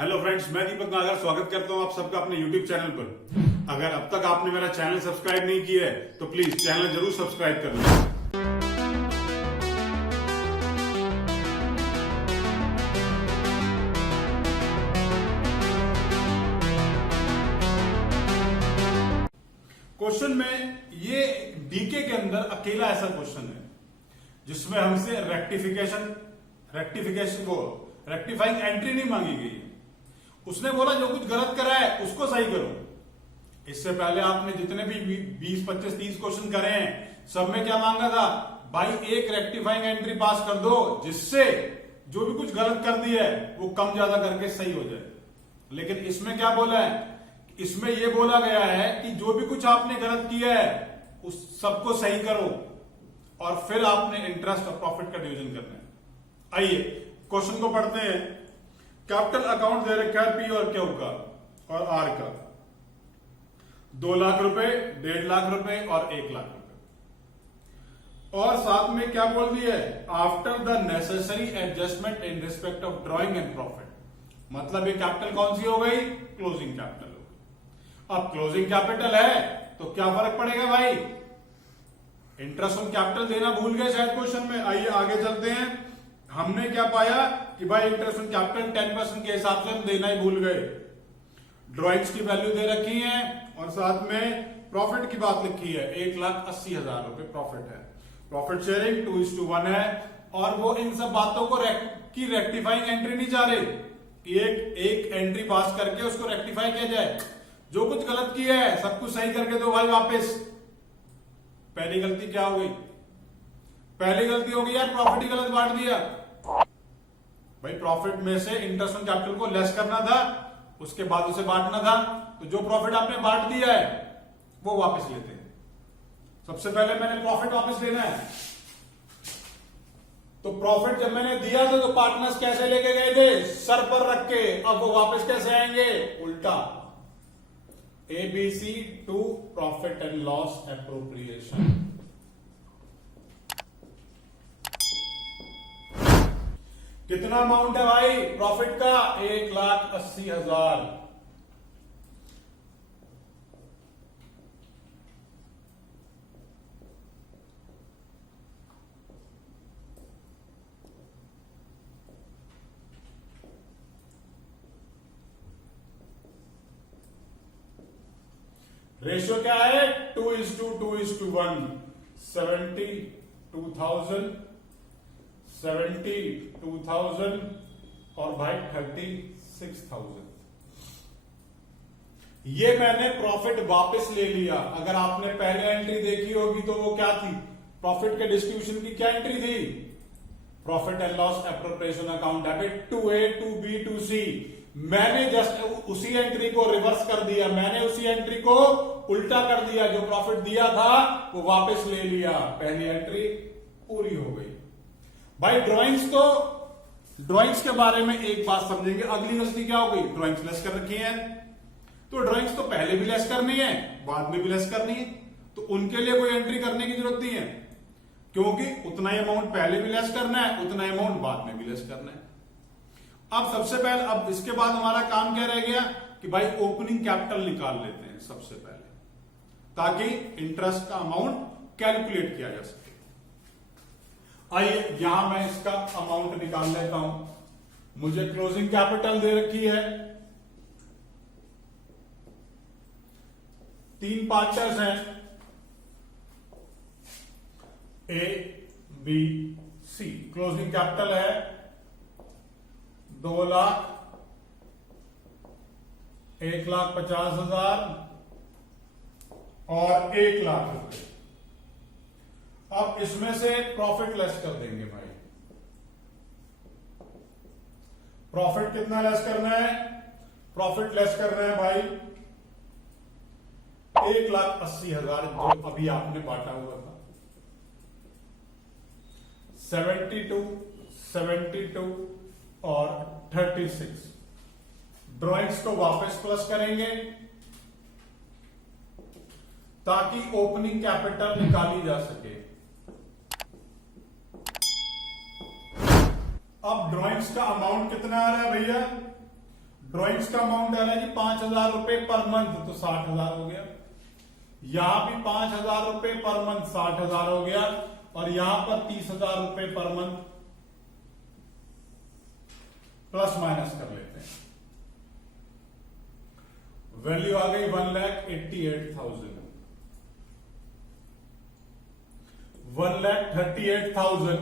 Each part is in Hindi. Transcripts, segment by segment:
हेलो फ्रेंड्स, मैं दीपक नागर स्वागत करता हूं आप सबका अपने यूट्यूब चैनल पर। अगर अब तक आपने मेरा चैनल सब्सक्राइब नहीं किया है तो प्लीज चैनल जरूर सब्सक्राइब कर लें। क्वेश्चन में ये डीके के अंदर अकेला ऐसा क्वेश्चन है जिसमें हमसे रेक्टिफाइंग एंट्री नहीं मांगी गई है। उसने बोला जो कुछ गलत करा है उसको सही करो। इससे पहले आपने जितने भी 20, 25, 30 क्वेश्चन करे हैं सब में क्या मांगा था? भाई एक रेक्टिफाइंग एंट्री पास कर दो जिससे जो भी कुछ गलत कर दिया है वो कम ज्यादा करके सही हो जाए। लेकिन इसमें क्या बोला है? इसमें यह बोला गया है कि जो भी कुछ आपने गलत किया है उस सबको सही करो और फिर आपने इंटरेस्ट और प्रॉफिट का डिवीजन करना है। आइए क्वेश्चन को पढ़ते हैं। कैपिटल अकाउंट दे रखा है पी और क्यू का और आर का, 2 लाख रुपए, 1.5 लाख रुपए और 1 लाख रुपए। और साथ में क्या बोल दिया है? After the necessary adjustment in respect of drawing and profit. मतलब ये कैपिटल कौन सी हो गई? क्लोजिंग कैपिटल हो गई। अब क्लोजिंग कैपिटल है तो क्या फर्क पड़ेगा भाई? इंटरेस्ट ऑन कैपिटल देना भूल गए शायद क्वेश्चन में। आइए आगे चलते हैं। हमने क्या पाया कि भाई इंटरेस्ट ऑन कैपिटल 10% के हिसाब से हम देना ही भूल गए। ड्रॉइंग्स की वैल्यू दे रखी है और साथ में प्रॉफिट की बात लिखी है। 1,80,000 रुपए प्रॉफिट है। प्रॉफिट शेयरिंग 2:1 है और वो इन सब बातों को की रेक्टिफाइंग एंट्री नहीं जा रही। एक एंट्री पास करके उसको रेक्टिफाई किया जाए। जो कुछ गलत किया है सब कुछ सही करके दो भाई वापस। पहली गलती क्या हो गई? पहली गलती हो गई यार, प्रॉफिट ही गलत बांट दिया। भाई प्रॉफिट में से इंटरेस्ट ऑन कैपिटल को लेस करना था, उसके बाद उसे बांटना था। तो जो प्रॉफिट आपने बांट दिया है वो वापस लेते हैं। सबसे पहले मैंने प्रॉफिट वापस लेना है। तो प्रॉफिट जब मैंने दिया था तो पार्टनर्स कैसे लेके गए थे? सर पर रख के। अब वो वापस कैसे आएंगे? उल्टा। ABC to profit and loss appropriation. कितना अमाउंट है भाई प्रॉफिट का? 1,80,000। रेशियो क्या है? 2:2:1। 72,000 और भाई 36,000। ये मैंने प्रॉफिट वापस ले लिया। अगर आपने पहले एंट्री देखी होगी तो वो क्या थी? प्रॉफिट के डिस्ट्रीब्यूशन की क्या एंट्री थी? Profit and loss appropriation account debit 2A 2B 2C। मैंने जस्ट उसी एंट्री को रिवर्स कर दिया। मैंने उसी एंट्री को उल्टा कर दिया। जो प्रॉफिट दिया था वो वापस ले लिया। पहली एंट्री पूरी हो गई। भाई ड्राइंग्स के बारे में एक बात समझेंगे। अगली गलती क्या हो गई? ड्राइंग्स लेस कर रखी है। तो ड्राइंग्स तो पहले भी लेस करनी है, बाद में भी लेस करनी है। तो उनके लिए कोई एंट्री करने की जरूरत नहीं है, क्योंकि उतना ही अमाउंट पहले भी लेस करना है, उतना ही अमाउंट बाद में भी लेस करना है। अब सबसे पहले, अब इसके बाद हमारा काम क्या रह गया कि भाई ओपनिंग कैपिटल निकाल लेते हैं सबसे पहले, ताकि इंटरेस्ट का अमाउंट कैलकुलेट किया जा सके। आइए यहां मैं इसका अमाउंट निकाल लेता हूं। मुझे क्लोजिंग कैपिटल दे रखी है। 3 पार्टनर्स हैं, A, B, C। Closing capital है 2 लाख, 1,50,000 और 1 लाख रुपए। अब इसमें से प्रॉफिट लेस कर देंगे भाई। प्रॉफिट कितना लेस करना है? प्रॉफिट लेस करना है भाई 1,80,000 जो अभी आपने बांटा हुआ था। 72 और 36। ड्रॉइंग्स को वापस प्लस करेंगे ताकि ओपनिंग कैपिटल निकाली जा सके। अब ड्राइंग्स का अमाउंट कितना आ रहा है भैया? ड्रॉइंग्स का अमाउंट डाला जी 5,000 रुपए पर मंथ, तो 60,000 हो गया। यहां भी 5,000 रुपए पर मंथ 60,000 हो गया, और यहां पर 30,000 रुपए पर मंथ, प्लस माइनस कर लेते हैं। वैल्यू आ गई 1,88,000, 1,38,000,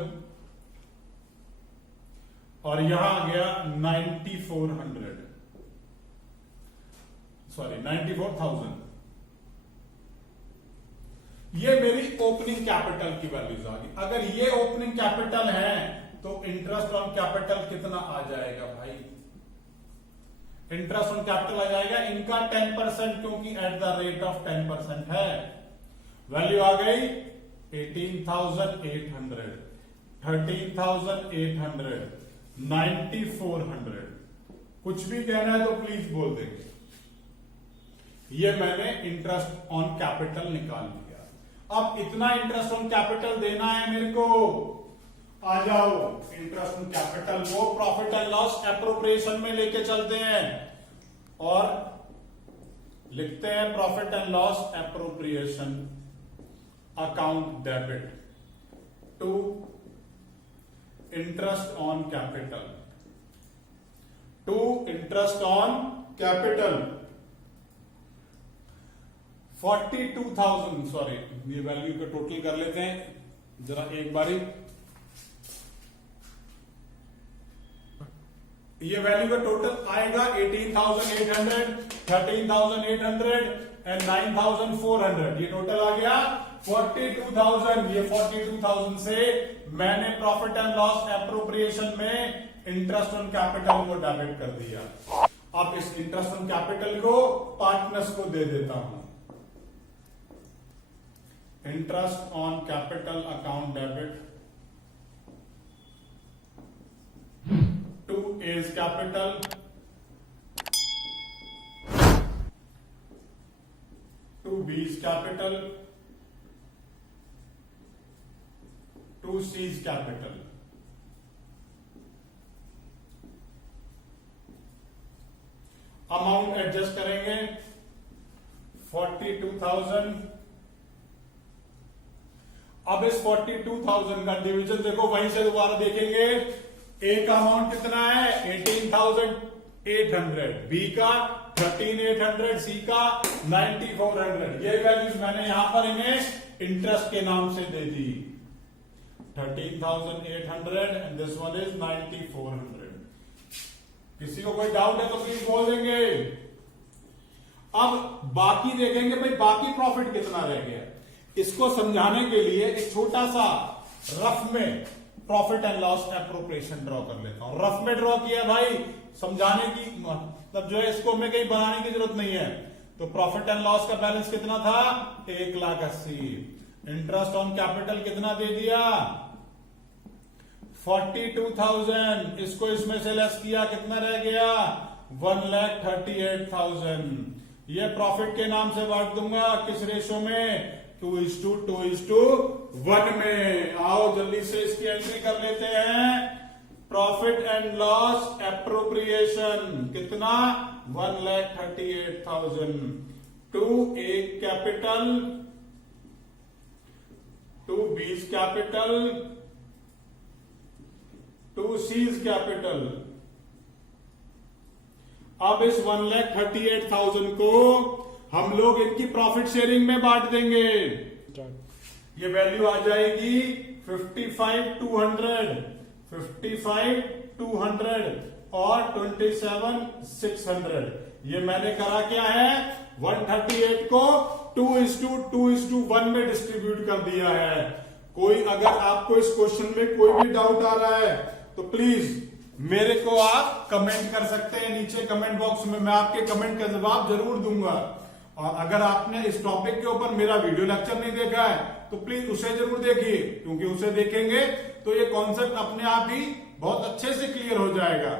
और यहां आ गया 94,000। ये मेरी ओपनिंग कैपिटल की वैल्यूज आ गई। अगर ये ओपनिंग कैपिटल है तो इंटरेस्ट ऑन कैपिटल कितना आ जाएगा भाई? इंटरेस्ट ऑन कैपिटल आ जाएगा इनका 10%, क्योंकि एट द रेट ऑफ 10% है। वैल्यू आ गई 18,800, 13,800, 9,400। कुछ भी कहना है तो प्लीज बोल देंगे। ये मैंने इंटरेस्ट ऑन कैपिटल निकाल लिया। अब इतना इंटरेस्ट ऑन कैपिटल देना है मेरे को, आ जाओ इंटरेस्ट ऑन कैपिटल को प्रॉफिट एंड लॉस एप्रोप्रिएशन में लेके चलते हैं और लिखते हैं profit and loss appropriation account debit to interest on capital, to interest on capital 42,000, sorry ये वैल्यू का टोटल कर लेते हैं जरा एक बारी। ये वैल्यू का टोटल आएगा 18,800, 13,800 एंड 9,400। ये टोटल आ गया 42,000। ये 42,000 से मैंने प्रॉफिट एंड लॉस एप्रोप्रिएशन में इंटरेस्ट ऑन कैपिटल को डेबिट कर दिया। अब इस इंटरेस्ट ऑन कैपिटल को पार्टनर्स को दे देता हूं। Interest on capital account debit to A's capital, to B's capital, to C's capital. Amount adjust करेंगे 42,000। अब इस 42,000 का डिवीजन देखो, वहीं से दोबारा देखेंगे। ए का अमाउंट कितना है 18,800, बी का 13,800, सी का 9,400। ये वैल्यूज मैंने यहां पर इन्हें इंटरेस्ट के नाम से दे दी। 13,800 एंड दिस वन इज 9,400। किसी को कोई डाउट है तो प्लीज बोल देंगे। अब बाकी देखेंगे भाई, बाकी प्रॉफिट कितना रह गया। इसको समझाने के लिए एक छोटा सा रफ में profit and loss appropriation draw कर लेता हूं। रफ में ड्रॉ किया भाई, समझाने की मतलब जो है इसको हमें कहीं बनाने की जरूरत नहीं है। तो प्रॉफिट एंड लॉस का बैलेंस कितना था 1,80,000। इंटरेस्ट ऑन कैपिटल कितना दे दिया 42,000। इसको इसमें से लेस किया, कितना रह गया 1,38,000। ये प्रॉफिट के नाम से बांट दूंगा किस रेशो में 2:2:1 में। आओ जल्दी से इसकी एंट्री कर लेते हैं। प्रॉफिट एंड लॉस एप्रोप्रिएशन कितना 1,38,000 to A capital, to B's capital, to C's capital. अब इस 1,38,000 को हम लोग इनकी प्रॉफिट शेयरिंग में बांट देंगे। ये वैल्यू आ जाएगी 55,200, 55,200 और 27,600। ये मैंने करा क्या है 138 को 2:2:1 में डिस्ट्रीब्यूट कर दिया है। कोई अगर आपको इस क्वेश्चन में कोई भी डाउट आ रहा है तो प्लीज मेरे को आप कमेंट कर सकते हैं नीचे कमेंट बॉक्स में। मैं आपके कमेंट का जवाब जरूर दूंगा। और अगर आपने इस टॉपिक के ऊपर मेरा वीडियो लेक्चर नहीं देखा है तो प्लीज उसे जरूर देखिए, क्योंकि उसे देखेंगे तो ये कॉन्सेप्ट अपने आप ही बहुत अच्छे से क्लियर हो जाएगा।